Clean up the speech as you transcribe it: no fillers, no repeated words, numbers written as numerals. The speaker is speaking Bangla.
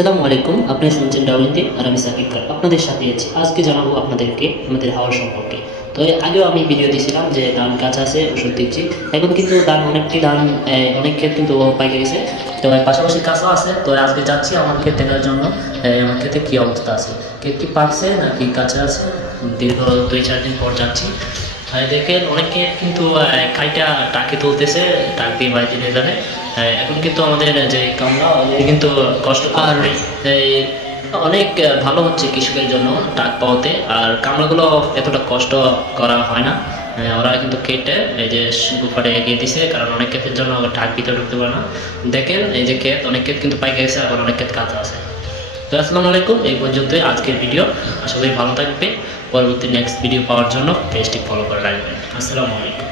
আসসালামু আলাইকুম। আপনি শুনছেন ডাউলিনতে আর আমি সাকিব খান আপনাদের সাথে আছি। আজকে জানাবো আপনাদেরকে আমাদের হাওয়া সম্পর্কে। তো এর আগেও আমি ভিডিও দিয়েছিলাম যে ধান গাছ আছে, ওষুধ দিচ্ছি। এখন কিন্তু ধান অনেকটি ধান অনেক ক্ষেত কিন্তু পাইকে গেছে। তো এর পাশাপাশি কাঁচা আছে। তো আজকে যাচ্ছি আমার ক্ষেত দেখার জন্য। আমার ক্ষেতে কী অবস্থা আছে, ক্ষেত কি পাকছে নাকি কাঁচা আছে। দীর্ঘ 2-4 দিন পর যাচ্ছি। আর দেখেন অনেকে কিন্তু কাইটা টাকে তুলতেছে, টাক দিয়ে বাড়িতে নিয়ে যাবে। এখন কিন্তু আমাদের যে কামলা ওদের কিন্তু কষ্ট আর এই অনেক ভালো হচ্ছে কৃষকের জন্য টাক পাওয়াতে। আর কামলাগুলো এতটা কষ্ট করা হয় না। ওরা কিন্তু কেটে এই যে গুফাটে এগিয়ে দিছে, কারণ অনেক ক্ষেতের জন্য টাক ভিতরে ঢুকতে পারে না। দেখেন এই যে ক্ষেত, অনেক ক্ষেত কিন্তু পাইকে গেছে, আবার অনেক ক্ষেত কাঁচা আছে। তো আসসালামু আলাইকুম, এই পর্যন্তই আজকের ভিডিও। আশা করি ভালো থাকবে। পরবর্তী নেক্সট ভিডিও পাওয়ার জন্য পেজটি ফলো করে রাখবেন। আসসালামু আলাইকুম।